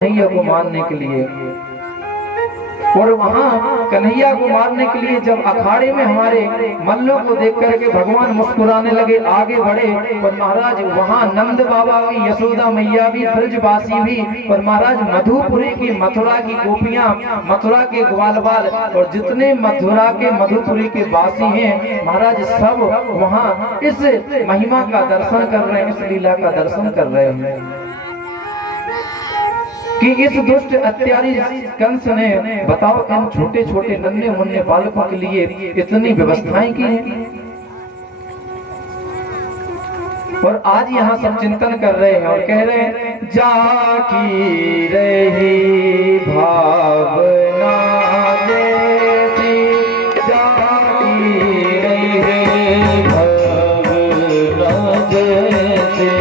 कन्हैया को मारने के लिए। और वहां कन्हैया को मारने के लिए जब अखाड़े में हमारे मल्लों को देख करके भगवान मुस्कुराने लगे, आगे बढ़े। और महाराज वहां नंद बाबा भी, यशोदा मैया भी, ब्रजवासी भी, और महाराज मधुपुरी की, मथुरा की गोपियां, मथुरा के ग्वालवाल और जितने मथुरा के मधुपुरी के वासी हैं महाराज, सब वहां इस महिमा का दर्शन कर रहे हैं, इस लीला का दर्शन कर रहे हैं कि इस दुष्ट अत्याचारी कंस ने, बताओ, इन छोटे छोटे नन्हे मुन्ने बालकों के लिए इतनी व्यवस्थाएं की हैं। और आज यहाँ सब चिंतन कर रहे हैं और कह रहे हैं, जाकी रही भावना जैसी, जाकी रही भावना जैसी,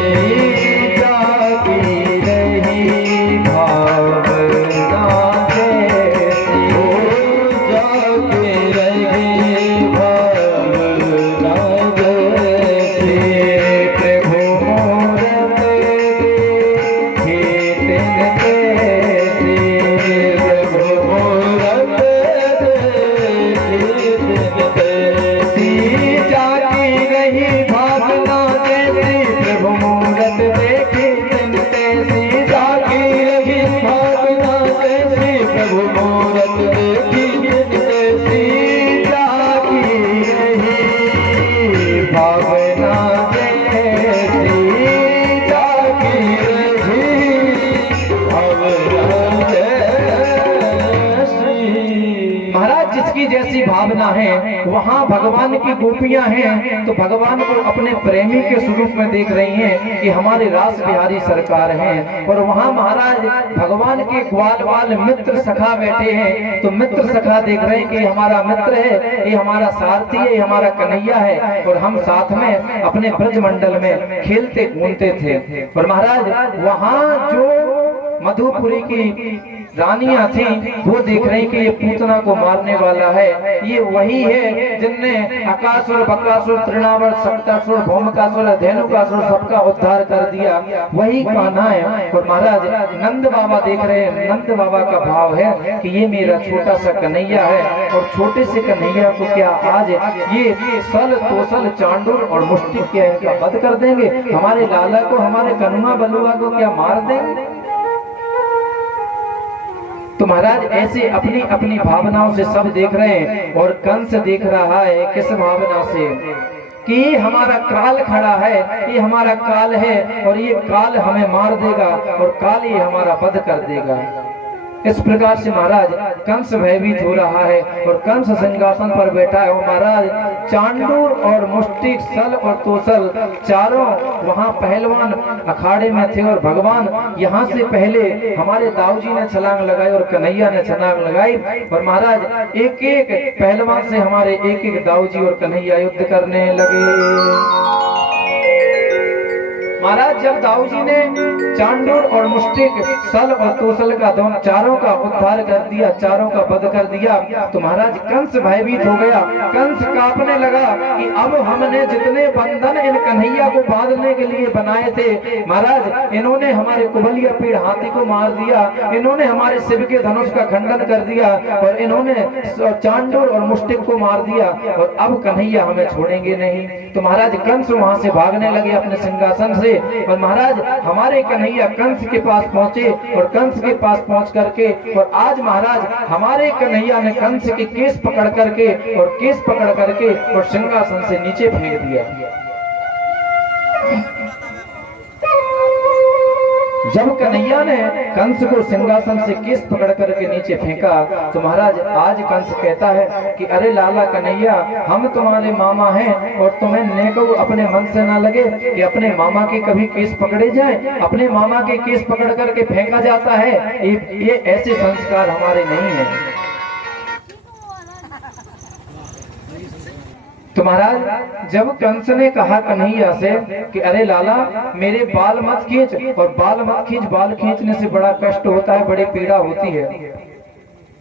जैसी भावना है वहाँ भगवान की गोपियां हैं, तो भगवान को अपने प्रेमी के स्वरूप में देख रही हैं कि हमारे रास बिहारी सरकार हैं। और वहाँ महाराज भगवान के ग्वालवाल मित्र सखा बैठे हैं, तो मित्र सखा देख रहे हैं कि हमारा मित्र है, ये हमारा सारथी है, ये हमारा कन्हैया है, और हम साथ में अपने ब्रज मंडल में खेलते घूमते थे। और महाराज वहाँ जो मधुपुरी की रानियां थी वो देख रही कि ये पूतना को मारने वाला है, ये वही है जिनने अकासुर, बकासुर, तृणावर, सप्तासुर, भौमकासुर, धेनुकासुर सबका उद्धार कर दिया, वही कान्हा है। और महाराज नंद बाबा देख रहे हैं, नंद बाबा का भाव है कि ये मेरा छोटा सा कन्हैया है, और छोटे से कन्हैया को क्या आज ये सल, तोसल, चांडूर और मुष्टि क्या इनका वध कर देंगे, हमारे लाला को, हमारे कनुआ बलुआ को क्या मार देंगे। तो महाराज ऐसे अपनी अपनी भावनाओं से सब देख रहे हैं। और कंस देख रहा है किस भावना से कि हमारा काल खड़ा है, ये हमारा काल है, और ये काल हमें मार देगा, और काल ये हमारा वध कर देगा। इस प्रकार से महाराज कंस भयभीत हो रहा है, और कंस सिंहासन पर बैठा है। और महाराज चांडूर और मुष्टिक, सल और तोसल चारों वहां पहलवान अखाड़े में थे। और भगवान यहाँ से पहले हमारे दाऊजी ने छलांग लगाई और कन्हैया ने छलांग लगाई। और महाराज एक एक पहलवान से हमारे एक एक दाऊजी और कन्हैया युद्ध करने लगे। महाराज जब दाऊजी ने चांडूर और मुष्टिक, सल और तोसल का दोनों चारों का उद्धार कर दिया, चारों का वध कर दिया, तो महाराज कंस भयभीत हो गया। कंस कांपने लगा कि अब हमने जितने बंधन इन कन्हैया को बांधने के लिए बनाए थे, महाराज इन्होंने हमारे कुबलिया पीड़ हाथी को मार दिया, इन्होंने हमारे शिव के धनुष का खंडन कर दिया, और इन्होंने चांडूर और मुष्टिक को मार दिया, और अब कन्हैया हमें छोड़ेंगे नहीं। तो महाराज कंस वहां से भागने लगे अपने सिंहासन से। और महाराज हमारे कन्हैया कंस के पास पहुंचे, और कंस के पास पहुंच करके, और आज महाराज हमारे कन्हैया ने कंस के केस पकड़ करके, और केस पकड़ करके और सिंहासन से नीचे फेंक दिया। जब कन्हैया ने कंस को सिंहासन से केस पकड़ करके नीचे फेंका, तो महाराज आज कंस कहता है कि अरे लाला कन्हैया, हम तुम्हारे मामा हैं, और तुम्हें नेको अपने मन से ना लगे कि अपने मामा के कभी केस पकड़े जाएं, अपने मामा के केस पकड़ करके फेंका जाता है, ये ऐसे संस्कार हमारे नहीं है। तो महाराज जब कंस ने कहा कन्हैया से कि अरे लाला मेरे बाल मत खींच, और बाल मत खींच, बाल खींचने से बड़ा कष्ट होता है, बड़ी पीड़ा होती है,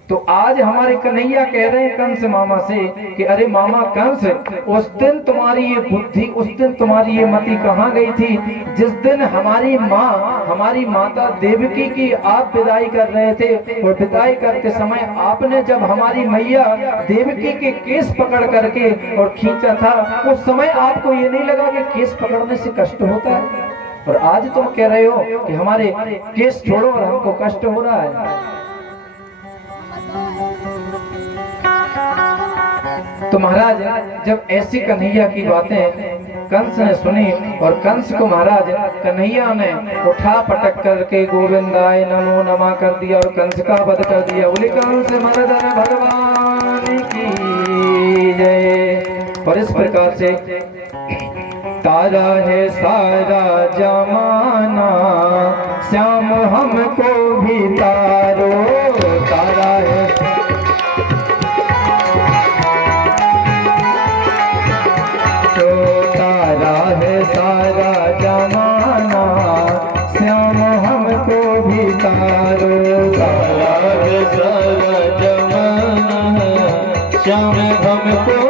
तो आज हमारे कन्हैया कह रहे हैं कंस मामा से कि अरे मामा कंस, उस दिन तुम्हारी ये बुद्धि, उस दिन तुम्हारी ये मति कहाँ गई थी जिस दिन हमारी माँ, हमारी माता देवकी की आप विदाई कर रहे थे, और विदाई करते समय आपने जब हमारी मैया देवकी के केस पकड़ करके और खींचा था, उस समय आपको ये नहीं लगा कि केस पकड़ने से कष्ट होता है? और आज तुम कह रहे हो कि हमारे केस छोड़ो और हमको कष्ट हो रहा है। तो महाराज जब ऐसी कन्हैया की बातें कंस ने सुनी, और कंस को महाराज कन्हैया ने उठा पटक करके गोविंदाय नमो नमः कर दिया और कंस का वध कर दिया। बोले कंस मर्दन भगवान की जय। और इस प्रकार से तारा है सारा जमाना, श्याम हमको भी तारो, तारा है सारा जमाना, श्याम हमको भी तारो, तारा है सारा जमाना, श्याम हमको